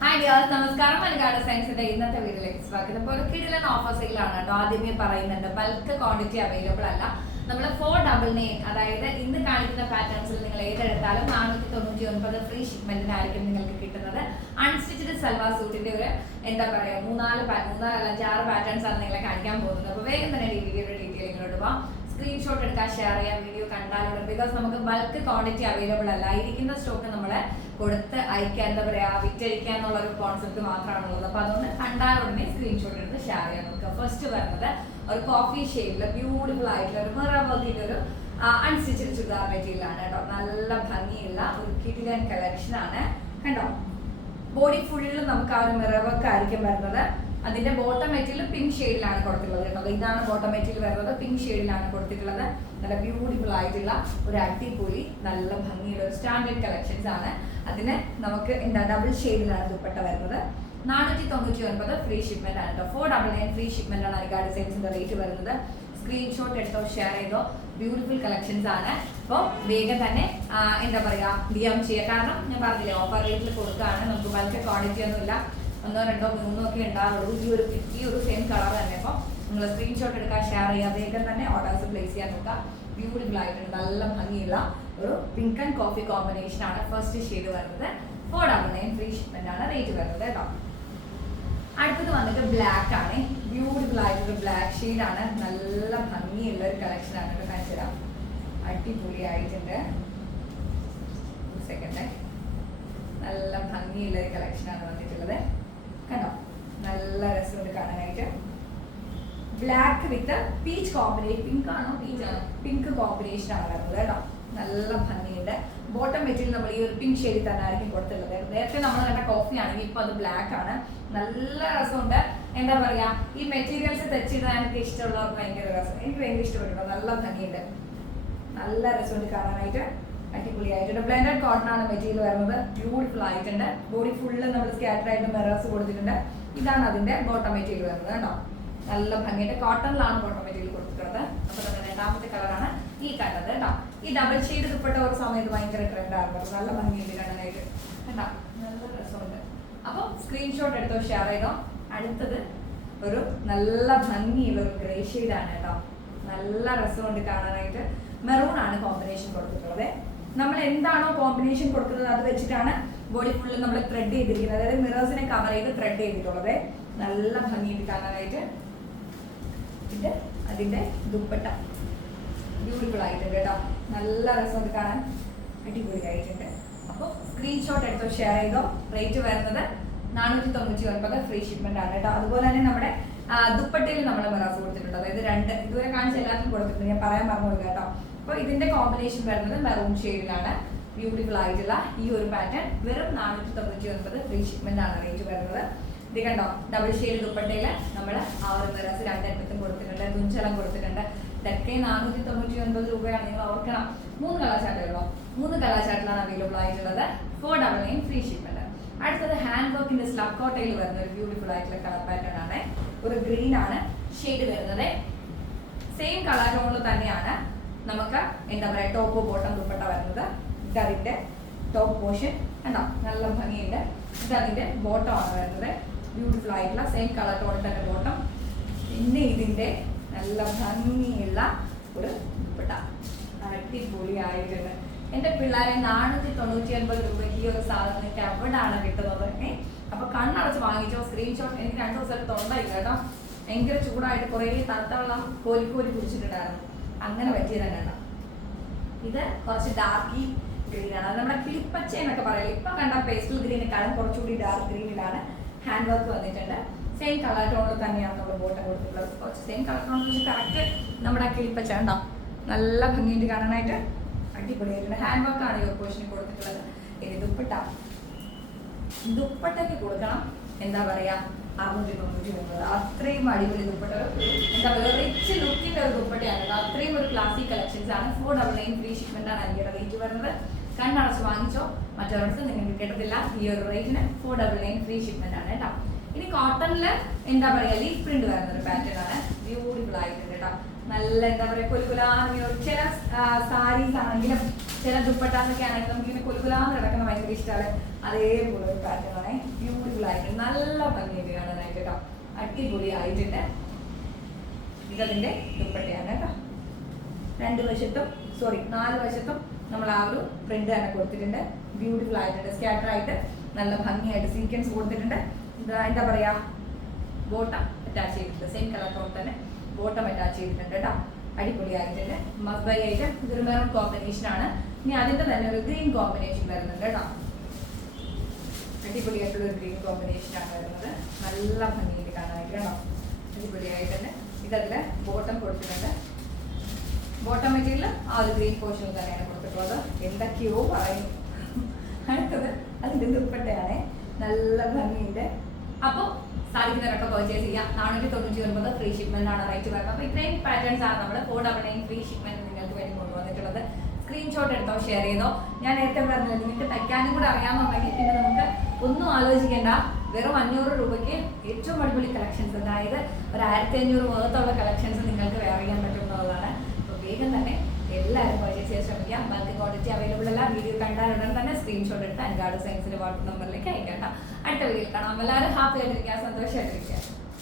Hi dears നമസ്കാരം. മലയാള സയൻസിന്റെ ഇന്നത്തെ വീഡിയോയിലേക്ക് സ്വാഗതം. ഇപ്പോൾ ഒരു കിടിലൻ ഓഫർ സെയിലാണ് കേട്ടോ. ആദ്യമേ പറയുന്നുണ്ട് ബൾക്ക് ക്വാണ്ടിറ്റി അവൈലബിൾ അല്ല. നമ്മൾ ഫോർ ഡബിൾ നയൻ അതായത് ഇന്ന് കാണിക്കുന്ന പാറ്റേൺസിൽ നിങ്ങൾ ഏതെടുത്താലും നാനൂറ്റി തൊണ്ണൂറ്റി ഒൻപത് ഫ്രീ ഷിപ്മെന്റിനായിരിക്കും നിങ്ങൾക്ക് കിട്ടുന്നത്. അൺസ്റ്റിച്ചഡ് സൽവാർ സൂട്ടിന്റെ ഒരു എന്താ പറയുക മൂന്നാൽ മൂന്നാൽ അഞ്ചാറ് പാറ്റേൺസ് ആണ് നിങ്ങളെ കാണിക്കാൻ പോകുന്നത്. അപ്പോൾ വേഗം തന്നെ വീഡിയോയുടെ ഡീറ്റെയിലിങ്ങോട്ട് പോവാം. സ്ക്രീൻഷോട്ട് എടുക്കാൻ ഷെയർ ചെയ്യാം വീഡിയോ കണ്ടാലും ബിക്കോസ് നമുക്ക് ബൾക്ക് ക്വാണ്ടിറ്റി അവൈലബിൾ അല്ല. ഇരിക്കുന്ന സ്റ്റോക്ക് നമ്മളെ കൊടുത്ത് അയക്കാൻ എന്താ പറയാ വിറ്റഴിക്കുക എന്നുള്ള ഒരു കോൺസെപ്റ്റ് മാത്രമാണുള്ളത്. അപ്പൊ അതുകൊണ്ട് കണ്ടാൽ ഉടനെ സ്ക്രീൻഷോട്ട് എടുത്ത് ഷെയർ ചെയ്യാൻ നോക്കുക ഫസ്റ്റ് വരുന്നത് ഒരു കോഫി ഷെയ്ഡിൽ ബ്യൂട്ടിഫുൾ ആയിട്ടുള്ള ഒരു മിറർ വർക്കിന്റെ ഒരു അൺസ്റ്റിച്ചഡ് ചുരിദാർ മെറ്റീരിയൽ ആണ് കേട്ടോ. നല്ല ഭംഗിയുള്ള ഒരു കിഡിലൻ ആണ്. കണ്ടോ? ബോഡി ഫുള്ളിൽ നമുക്ക് ആ ഒരു മിറർ വർക്ക് ആയിരിക്കും വരുന്നത്. അതിന്റെ ബോട്ടം മെറ്റീരിയൽ പിങ്ക് ഷെയ്ഡിലാണ് കൊടുത്തിട്ടുള്ളത് കേട്ടോ. ഇതാണ് ബോട്ടം മെറ്റീരിയൽ വരുന്നത്. പിങ്ക് ഷെയ്ഡിലാണ് കൊടുത്തിട്ടുള്ളത്. നല്ല ബ്യൂട്ടിഫുൾ ആയിട്ടുള്ള ഒരു അടിപൊളി നല്ല ഭംഗിയുള്ള സ്റ്റാൻഡേർഡ് കളക്ഷൻസ് ആണ്. അതിന് നമുക്ക് എന്താ ഡബിൾ ഷെയ്ഡിലാണ് ദുപ്പട്ട വരുന്നത്. നാനൂറ്റി തൊണ്ണൂറ്റി ഒൻപത് ഫ്രീ ഷിപ്മെന്റ് ആണ് കേട്ടോ. Four double nine free shipment ആണ് അരികാട് ഡിസൈൻസിന്റെ റേറ്റ് വരുന്നത്. സ്ക്രീൻഷോട്ട് എടുത്തോ ഷെയർ ചെയ്തോ. ബ്യൂട്ടിഫുൾ കളക്ഷൻസ് ആണ്. അപ്പോൾ വേഗം തന്നെ എന്താ പറയുക ഡി എം ചെയ്യുക കാരണം ഞാൻ പറഞ്ഞില്ലേ ഓഫർ റേറ്റിൽ കൊടുക്കുകയാണ് നമുക്ക് ബൾക്ക് ക്വാണ്ടിറ്റി ഒന്നും ഇല്ല ഒന്നോ രണ്ടോ മൂന്നോ ഒക്കെ ഉണ്ടാവുള്ളൂ. ഈ ഒരു ഈ ഒരു സെയിം കളർ തന്നെ. അപ്പം നിങ്ങൾ സ്ക്രീൻഷോട്ട് എടുക്കാൻ ഷെയർ ചെയ്യുക. വേഗം തന്നെ ഓർഡേഴ്സ് പ്ലേസ് ചെയ്യാൻ നോക്കാം ബ്യൂട്ടിഫുൾ ആയിട്ടുണ്ട്. നല്ല ഭംഗിയുള്ള ഒരു പിങ്ക് ആൻഡ് കോഫി കോമ്പിനേഷൻ ആണ് ഫസ്റ്റ് ഷെയ്ഡ് വരുന്നത്. ഫോർ ഡബിൾ ഫ്രീ ഷിപ്മെന്റ് ആണ് റേറ്റ് വരുന്നത് കേട്ടോ. അടുത്തത് വന്നിട്ട് ബ്ലാക്ക് ആണ്. ബ്യൂട്ടിഫുൾ ആയിട്ടൊരു ബ്ലാക്ക് ഷെയ്ഡ് ആണ്. നല്ല ഭംഗിയുള്ള ഒരു കളക്ഷൻ ആണ് കേട്ടോ കാണിച്ചു തരാം അടിപൊളി ആയിട്ടുണ്ട് സെക്കൻഡ് നല്ല ഭംഗിയുള്ള ഒരു കളക്ഷൻ ആണ് വന്നിട്ടുള്ളത് കണ്ടോ നല്ല രസമുണ്ട് കാണാനായിട്ട് black with peach combination pink ആണോ പീച്ച് ആണോ? പിങ്ക് കോമ്പിനേഷൻ ആണ് വരുന്നത് കേട്ടോ. നല്ല ഭംഗിയുണ്ട്. ബോട്ടം വെച്ചിട്ട് നമ്മൾ ഈ ഒരു പിങ്ക് ഷെയ്ഡിൽ തന്നെ ആയിരിക്കും കൊടുത്തിട്ടുള്ളത്. നേരത്തെ നമ്മൾ കണ്ട കോഫി ആണെങ്കിൽ ഇപ്പൊ അത് ബ്ലാക്ക് ആണ്. നല്ല രസമുണ്ട്. എന്താ പറയാ ഈ മെറ്റീരിയൽസ് തെച്ചിടാൻ എനിക്ക് ഇഷ്ടമുള്ളവർക്ക് ഭയങ്കര രസം. എനിക്ക് ഭയങ്കര ഇഷ്ടപ്പെട്ടു നല്ല ഭംഗിയുണ്ട്. നല്ല രസമുണ്ട് കാണാനായിട്ട്. അടിപൊളിയായിട്ടുണ്ട്. ബ്ലെൻഡഡ് കോട്ടൺ ആണ് മെറ്റീരിയൽ വരുന്നത്. ബ്യൂട്ടിഫുൾ ആയിട്ടുണ്ട്. ബോഡി ഫുള്ള് നമ്മൾ സ്കാറ്റർ ആയിട്ട് മെറേഴ്സ് കൊടുത്തിട്ടുണ്ട്. ഇതാണ് അതിന്റെ ബോട്ടം മെറ്റീരിയൽ വരുന്നത് കേട്ടോ. നല്ല ഭംഗിയായിട്ട് കോട്ടണിലാണ് കോട്ടൺ മെറ്റീരിയൽ കൊടുത്തിട്ടുള്ളത്. അപ്പൊ നമ്മുടെ രണ്ടാമത്തെ കളറാണ് ഈ കണ്ടത് കേട്ടോ ഈ ഡബിൾ ഷെയ്ഡ് ദുപ്പട്ട ഒരു സമയത്ത് ഭയങ്കര ട്രെൻഡ് ആയിരുന്നു നല്ല ഭംഗിയുണ്ട് കാണാനായിട്ട് കേട്ടോ നല്ല രസമുണ്ട്. അപ്പൊ സ്ക്രീൻഷോട്ട് എടുത്തോ ഷെയർ ചെയ്തോ. അടുത്തത് ഒരു നല്ല ഭംഗിയുള്ള ഒരു ഗ്രേ ആണ് കേട്ടോ. നല്ല രസമുണ്ട് കാണാനായിട്ട്. മെറൂൺ ആണ് കോമ്പിനേഷൻ കൊടുത്തിട്ടുള്ളത്. നമ്മൾ എന്താണോ കോമ്പിനേഷൻ കൊടുക്കുന്നത് അത് വെച്ചിട്ടാണ് ബോഡി ഫുള്ളിൽ നമ്മൾ ത്രെഡ് ചെയ്തിരിക്കുന്നത്. അതായത് മിറേഴ്സിനെ കവർ ചെയ്ത് ത്രെഡ് ചെയ്തിട്ടുള്ളത്. നല്ല ഭംഗിയിട്ട് കാണാനായിട്ട്. ഇത് അതിന്റെ ദുപ്പട്ട. ബ്യൂട്ടിഫുൾ ആയിട്ടുണ്ട് കേട്ടോ. നല്ല രസം അത് കാണാൻ. അടിപൊളിയായിട്ടുണ്ട്. അപ്പോൾ സ്ക്രീൻഷോട്ട് എടുത്തോ ഷെയർ ചെയ്തോ. റേറ്റ് വരുന്നത് നാനൂറ്റി തൊണ്ണൂറ്റി ഒൻപത് ഫ്രീ ഷിപ്മെന്റ് ആണ് കേട്ടോ. അതുപോലെ തന്നെ നമ്മുടെ ദുപ്പട്ടയിൽ നമ്മൾ മെറാസ് കൊടുത്തിട്ടുണ്ട്. അതായത് രണ്ട് ഇതുവരെ കാണിച്ച എല്ലാവർക്കും കൊടുത്തിട്ടുണ്ട്. ഞാൻ പറയാൻ പറഞ്ഞു കേട്ടോ. അപ്പോൾ ഇതിന്റെ കോമ്പിനേഷൻ വരുന്നത് മെറൂൺ ഷെയ്ഡിലാണ് ബ്യൂട്ടിഫുൾ ആയിട്ടുള്ള ഈ ഒരു പാറ്റേൺ വെറും നാനൂറ്റി തൊണ്ണൂറ്റി ഒൻപത് ഫ്രീ ഷിപ്മെന്റ് ആണ് റേറ്റ് വരുന്നത്. ഇത് കണ്ടോ? ഡബിൾ ഷെയ്ഡ് ദുപ്പട്ടയിൽ നമ്മൾ ആ ഒരു മെറാസ് രണ്ടെണ്ണത്തും കൊടുത്തിട്ടുണ്ട് തുഞ്ചളം കൊടുത്തിട്ടുണ്ട്. ഇതൊക്കെ നാനൂറ്റി തൊണ്ണൂറ്റി ഒൻപത് രൂപയാണ് നിങ്ങൾ ഓർക്കണം. മൂന്ന് കളർ ചാർട്ടുകളോ മൂന്ന് കളർ ചാർട്ടിലാണ് അവൈലബിൾ ആയിട്ടുള്ളത്. Four double nine free shipment അടുത്തത് ഹാൻഡ് വർക്കിന്റെ സ്ലബ് കോട്ടയിൽ വരുന്ന ഒരു ബ്യൂട്ടിഫുൾ ആയിട്ടുള്ള കളർ പാറ്റേൺ ആണ്. ഒരു ഗ്രീൻ ആണ് ഷെയ്ഡ് വരുന്നത്. സെയിം കളർ തന്നെയാണ് നമുക്ക് എന്താ പറയുക ടോപ്പ് ബോട്ടം ദുപ്പട്ട വരുന്നത്. ഇതറിന്റെ ടോപ്പ് പോർഷൻ കണ്ടോ? നല്ല ഭംഗിയുണ്ട്. ഇതറിന്റെ ബോട്ടം ആണ് വരുന്നത്. ബ്യൂട്ടിഫുൾ ആയിട്ടുള്ള സെയിം കളർ തന്നെ ബോട്ടം പിന്നെ ഇതിന്റെ നല്ല ഭംഗിയുള്ള ഒരു ദുപ്പട്ട. അടിപൊളിയായിട്ടുണ്ട്. എന്റെ പിള്ളേരെ നാനൂറ്റി തൊണ്ണൂറ്റി ഒൻപത് രൂപ ഈ ഒരു സാധനം നിങ്ങൾക്ക് എവിടെയാണ് കിട്ടുന്നത്? അപ്പൊ കണ്ണടച്ച് വാങ്ങിച്ചോ. സ്ക്രീൻഷോട്ട് എനിക്ക് രണ്ടു ദിവസമായിട്ട് തൊണ്ടയില്ല കേട്ടോ. ഭയങ്കര ചൂടായിട്ട് കുറേ തത്തവെള്ളം വെള്ളം കോരി കോരി കുടിച്ചിട്ടുണ്ടായിരുന്നു. അങ്ങനെ പറ്റിയതാണ് കേട്ടോ. ഇത് കുറച്ച് ഡാർക്കി ഗ്രീനാണ് അത് നമ്മുടെ കിളിപ്പച്ച എന്നൊക്കെ പറയാം ഇപ്പൊ കണ്ട പേസ്റ്റൽ ഗ്രീനെക്കാളും കുറച്ചുകൂടി ഡാർക്ക് ഗ്രീനിലാണ് ഹാൻഡ് വർക്ക് വന്നിട്ടുണ്ട്. സെയിം കളർ ടോണിൽ തന്നെയാണ് നമ്മൾ ബോട്ടം കൊടുത്തിട്ടുള്ളത്. കുറച്ച് സെയിം കളർ ടോണിൽ കറക്റ്റ് നമ്മുടെ കിളിപ്പച്ച ഉണ്ടോ? നല്ല ഭംഗിയുണ്ട് കാണാനായിട്ട് അടിപൊളിയായിട്ടുണ്ട്. ഹാൻഡ് വർക്ക് ആണ് ഈ പോർഷനിൽ കൊടുത്തിട്ടുള്ളത്. ഇനി ദുപ്പട്ട. ദുപ്പട്ടയ്ക്ക് കൊടുക്കണം. എന്താ പറയാ? അറുന്നൂറ്റി തൊണ്ണൂറ്റി ഒമ്പത്. അത്രയും അടിപൊളി ദുപ്പട്ട എന്താ പറയുക റിച്ച് ലുക്കിന്റെ ഒരു ദുപ്പട്ടയാണ്. അത്രയും ഒരു ക്ലാസിക് കളക്ഷൻസ് ആണ്. Four double nine free shipment ആണ് റേറ്റ് വരുന്നത്. കണ്ണടച്ച് വാങ്ങിച്ചോ. മറ്റൊരിടത്ത് നിങ്ങൾക്ക് കിട്ടത്തില്ല. ഈ ഒരു റേറ്റിന് four double nine free shipment ആണ് കേട്ടോ. ഇനി കോട്ടണിൽ എന്താ പറയുക ലീഫ് പ്രിന്റ് വരുന്ന ഒരു പാറ്റേൺ ആണ്. ബ്യൂട്ടിഫുൾ ആയിട്ടുണ്ട് കേട്ടോ. നല്ല എന്താ പറയുക കൊലുകുലാന്ന് ചില സാരീസ് ആണെങ്കിലും ചില ദുപ്പട്ടാസൊക്കെ ആണെങ്കിലും നമുക്ക് ഇങ്ങനെ കൊലുകുലാന്ന് കിടക്കുന്ന ഭയങ്കര ഇഷ്ടമാണ് അതേപോലെ ഒരു പാറ്റേൺ ആണ്. ബ്യൂട്ടിഫുൾ ആയിട്ടുണ്ട്. നല്ല ഭംഗിയുണ്ട് കാണാനായിട്ട് കേട്ടോ. അടിപൊളി ആയിട്ടുണ്ട്. ഇതതിന്റെ ദുപ്പട്ടയാണ് കേട്ടോ. രണ്ട് വശത്തും സോറി നാല് വശത്തും നമ്മൾ ആ ഒരു പ്രിന്റ് തന്നെ കൊടുത്തിട്ടുണ്ട്. ബ്യൂട്ടിഫുൾ ആയിട്ടുണ്ട് സ്കാറ്റർ ആയിട്ട് നല്ല ഭംഗിയായിട്ട് സീക്വൻസ് കൊടുത്തിട്ടുണ്ട്. എന്താ പറയാ? ബോട്ടം അറ്റാച്ച് ചെയ്തിട്ടുണ്ട്. സെയിം കളർ ടോൺ തന്നെ ബോട്ടം അറ്റാച്ച് ചെയ്തിട്ടുണ്ട് കേട്ടോ. അടിപൊളിയായിട്ടുണ്ട്. മസ്ബൈ ആയിട്ട് ഇതൊരു മെറൂൺ കോമ്പിനേഷൻ ആണ്. ഇനി അതിന്റെ തന്നെ ഒരു ഗ്രീൻ കോമ്പിനേഷൻ വരുന്നുണ്ട് കേട്ടോ. അടിപൊളിയായിട്ടുള്ള ഗ്രീൻ കോമ്പിനേഷൻ ആണ് വരുന്നത്. നല്ല ഭംഗിയിൽ കാണാനായിട്ട് കേട്ടോ. അടിപൊളിയായിട്ടുണ്ട്. ഇതല്ല ബോട്ടം കൊടുത്തിട്ടുണ്ട്. ബോട്ടം മെറ്റീരിയൽ ആ ഒരു ഗ്രീൻ പോർഷൻ തന്നെയാണ് കൊടുത്തിട്ടുള്ളത്. എന്തൊക്കെയോ പറയുന്നു. അടുത്തത് അതിന്റെ ദുപ്പട്ടയാണ്. നല്ല ഭംഗിയുണ്ട്. അപ്പോൾ സാധിക്കുന്നവരൊക്കെ പർച്ചേസ് ചെയ്യാം നാനൂറ്റി തൊണ്ണൂറ്റി ഒൻപത് ഫ്രീ ഷിപ്മെന്റ് ആണ് റേറ്റ് വരുന്നത്. അപ്പോൾ ഇത്രയും പാറ്റേൺസ് ആണ് നമ്മൾ four double nine free shipment നിങ്ങൾക്ക് വേണ്ടി കൊണ്ടുവന്നിട്ടുള്ളത്. സ്ക്രീൻഷോട്ട് എടുത്തോ ഷെയർ ചെയ്തോ. ഞാൻ നേരത്തെ പറഞ്ഞത് നിങ്ങൾക്ക് തയ്ക്കാനും കൂടെ അറിയാമെന്നുണ്ടെങ്കിൽ പിന്നെ നമുക്ക് ഒന്നും ആലോചിക്കേണ്ട. വെറും അഞ്ഞൂറ് രൂപയ്ക്ക് ഏറ്റവും അടിപൊളി കളക്ഷൻസ് അതായത് ഒരു ആയിരത്തി അഞ്ഞൂറ് മുഖത്തുള്ള കളക്ഷൻസ് നിങ്ങൾക്ക് വേറെ ചെയ്യാൻ പറ്റുന്നതാണ് അപ്പോൾ വേഗം തന്നെ എല്ലാവരും പർച്ചേസ് ചെയ്യാൻ ശ്രമിക്കാം ബൾക്ക് ക്വാണ്ടിറ്റി ഉടൻ തന്നെ സ്ക്രീൻഷോട്ട് എടുത്ത് അൻകാട് സയൻസിന്റെ വാട്സപ്പ് നമ്പറിലേക്ക് അയക്കാം അടുത്ത വീഡിയോയിൽ കാണാം. എല്ലാവരും ഹാപ്പി ആയിട്ടിരിക്കുക സന്തോഷമായിട്ടിരിക്കുക